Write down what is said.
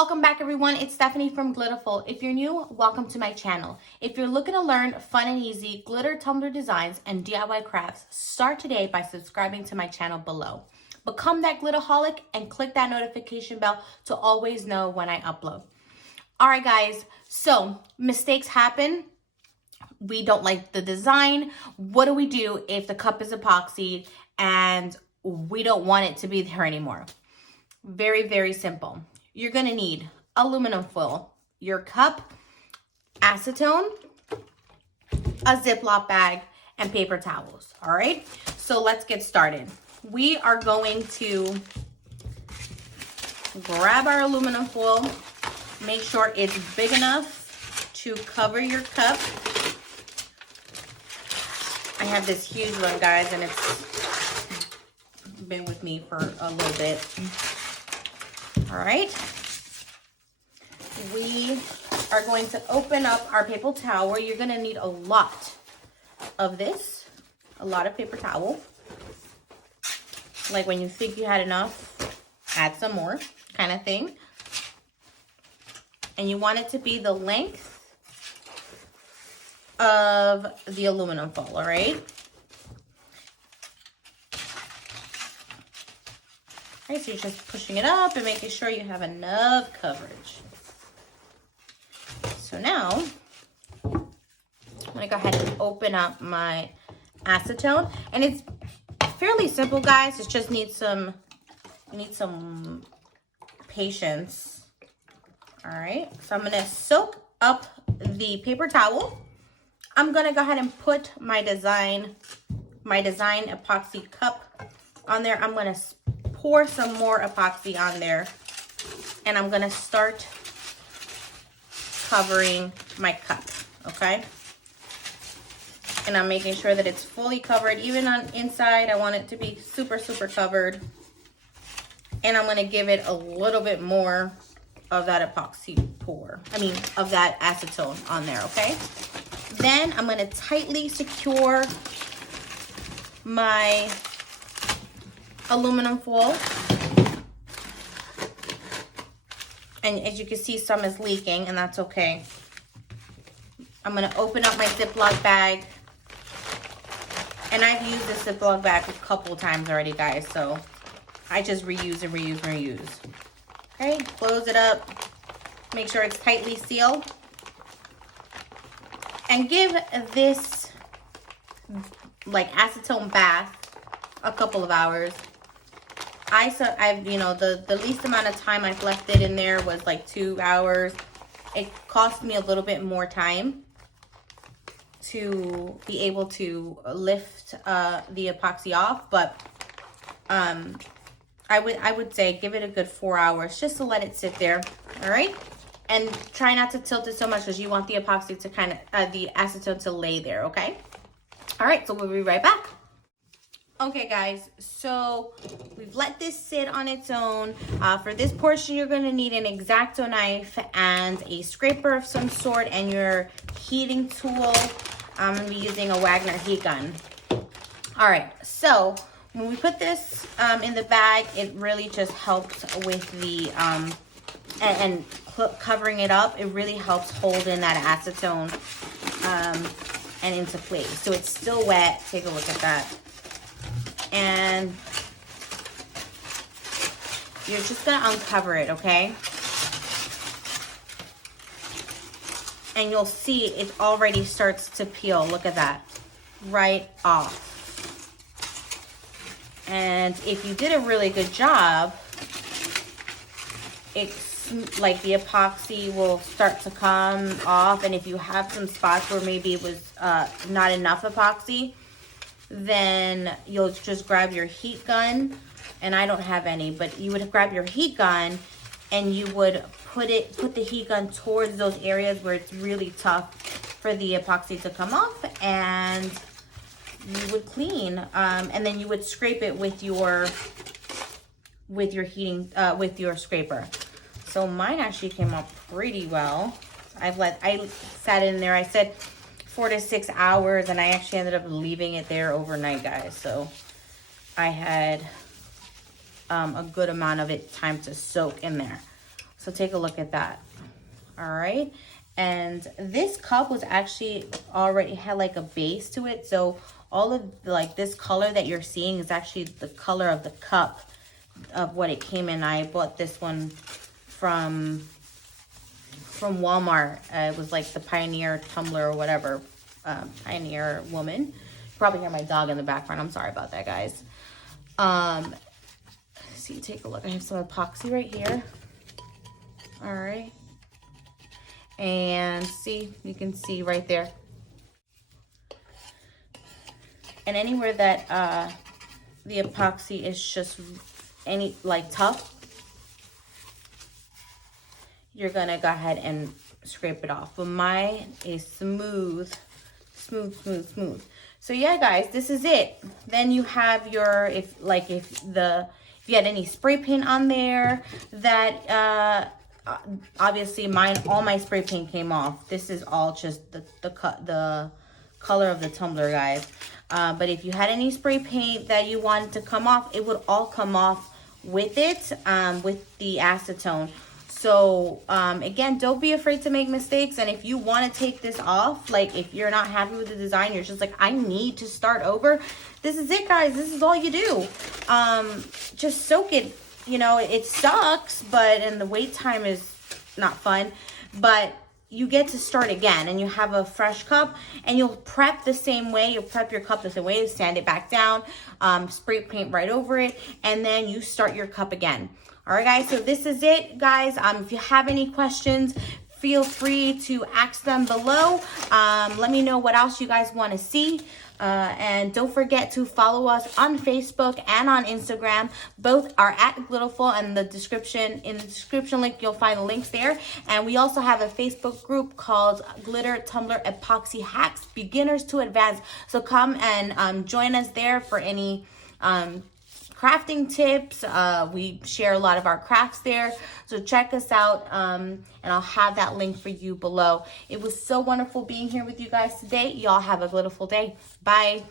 Welcome back everyone, it's Stephanie from Glittaful. If you're new, welcome to my channel. If you're looking to learn fun and easy glitter tumbler designs and DIY crafts, start today by subscribing to my channel below. Become that Glittaholic and click that notification bell to always know when I upload. Alright guys, so mistakes happen. We don't like the design. What do we do if the cup is epoxy and we don't want it to be there anymore? Very, very simple. You're gonna need aluminum foil, your cup, acetone, a Ziploc bag, and paper towels, all right? So let's get started. We are going to grab our aluminum foil, make sure it's big enough to cover your cup. I have this huge one, guys, and it's been with me for a little bit. All right, we are going to open up our paper towel. You're going to need a lot of this, a lot of paper towel. Like when you think you had enough, add some more kind of thing. And you want it to be the length of the aluminum foil, all right? Okay, so you're just pushing it up and making sure you have enough coverage. So now, I'm gonna go ahead and open up my acetone. And it's fairly simple, guys. It just needs some, you need some patience. All right, so I'm gonna soak up the paper towel. I'm gonna go ahead and put my design epoxy cup on there. I'm gonna pour some more epoxy on there, and I'm gonna start covering my cup, okay? And I'm making sure that it's fully covered. Even on inside, I want it to be super, super covered. And I'm gonna give it a little bit more of that epoxy of that acetone on there, okay? Then I'm gonna tightly secure my aluminum foil, and as you can see, some is leaking, and that's okay. I'm gonna open up my Ziploc bag, and I've used this Ziploc bag a couple times already, guys, so I just reuse and reuse and reuse. Okay, close it up, make sure it's tightly sealed, and give this like acetone bath a couple of hours. The least amount of time I've left it in there was like 2 hours. It cost me a little bit more time to be able to lift the epoxy off, but I would say give it a good 4 hours just to let it sit there. All right, and try not to tilt it so much because you want the epoxy to kind of the acetone to lay there. Okay. All right, so we'll be right back. Okay guys, so we've let this sit on its own. For this portion, you're gonna need an X-Acto knife and a scraper of some sort and your heating tool. I'm gonna be using a Wagner heat gun. All right, so when we put this in the bag, it really just helps with the, and covering it up, it really helps hold in that acetone and into place. So it's still wet, take a look at that. And you're just gonna uncover it, okay? And you'll see it already starts to peel. Look at that, right off. And if you did a really good job, it's like the epoxy will start to come off. And if you have some spots where maybe it was not enough epoxy, then you'll just grab your heat gun, and I don't have any, but you would grab your heat gun and you would put the heat gun towards those areas where it's really tough for the epoxy to come off, and you would clean, and then you would scrape it with your scraper. So mine actually came out pretty well. I sat in there, I said 4 to 6 hours, and I actually ended up leaving it there overnight, guys. So I had a good amount of it time to soak in there. So take a look at that. All right. And this cup was actually already had like a base to it. So all of like this color that you're seeing is actually the color of the cup of what it came in. I bought this one from Walmart. It was like the Pioneer tumbler or whatever. Pioneer woman. You probably hear my dog in the background. I'm sorry about that, guys. See, take a look. I have some epoxy right here. All right. And see, you can see right there. And anywhere that the epoxy is just any like tough, you're gonna go ahead and scrape it off. But mine is smooth. So yeah, guys, this is it. Then you have your, if you had any spray paint on there that obviously all my spray paint came off. This is all just the color of the tumbler, guys. But if you had any spray paint that you wanted to come off, it would all come off with it, with the acetone. So again, don't be afraid to make mistakes. And if you want to take this off, like if you're not happy with the design, you're just like, I need to start over. This is it, guys. This is all you do. Just soak it. You know, it sucks, and the wait time is not fun, but you get to start again, and you have a fresh cup, and you'll prep the same way. You'll prep your cup the same way, sand it back down, spray paint right over it, and then you start your cup again. All right, guys, so this is it, guys. If you have any questions, feel free to ask them below. Let me know what else you guys want to see. And don't forget to follow us on Facebook and on Instagram. Both are at Glittaful, and in the description link, you'll find the links there. And we also have a Facebook group called Glitter Tumbler Epoxy Hacks, Beginners to Advanced. So come and join us there for any crafting tips. We share a lot of our crafts there. So check us out, and I'll have that link for you below. It was so wonderful being here with you guys today. Y'all have a Glittaful day. Bye.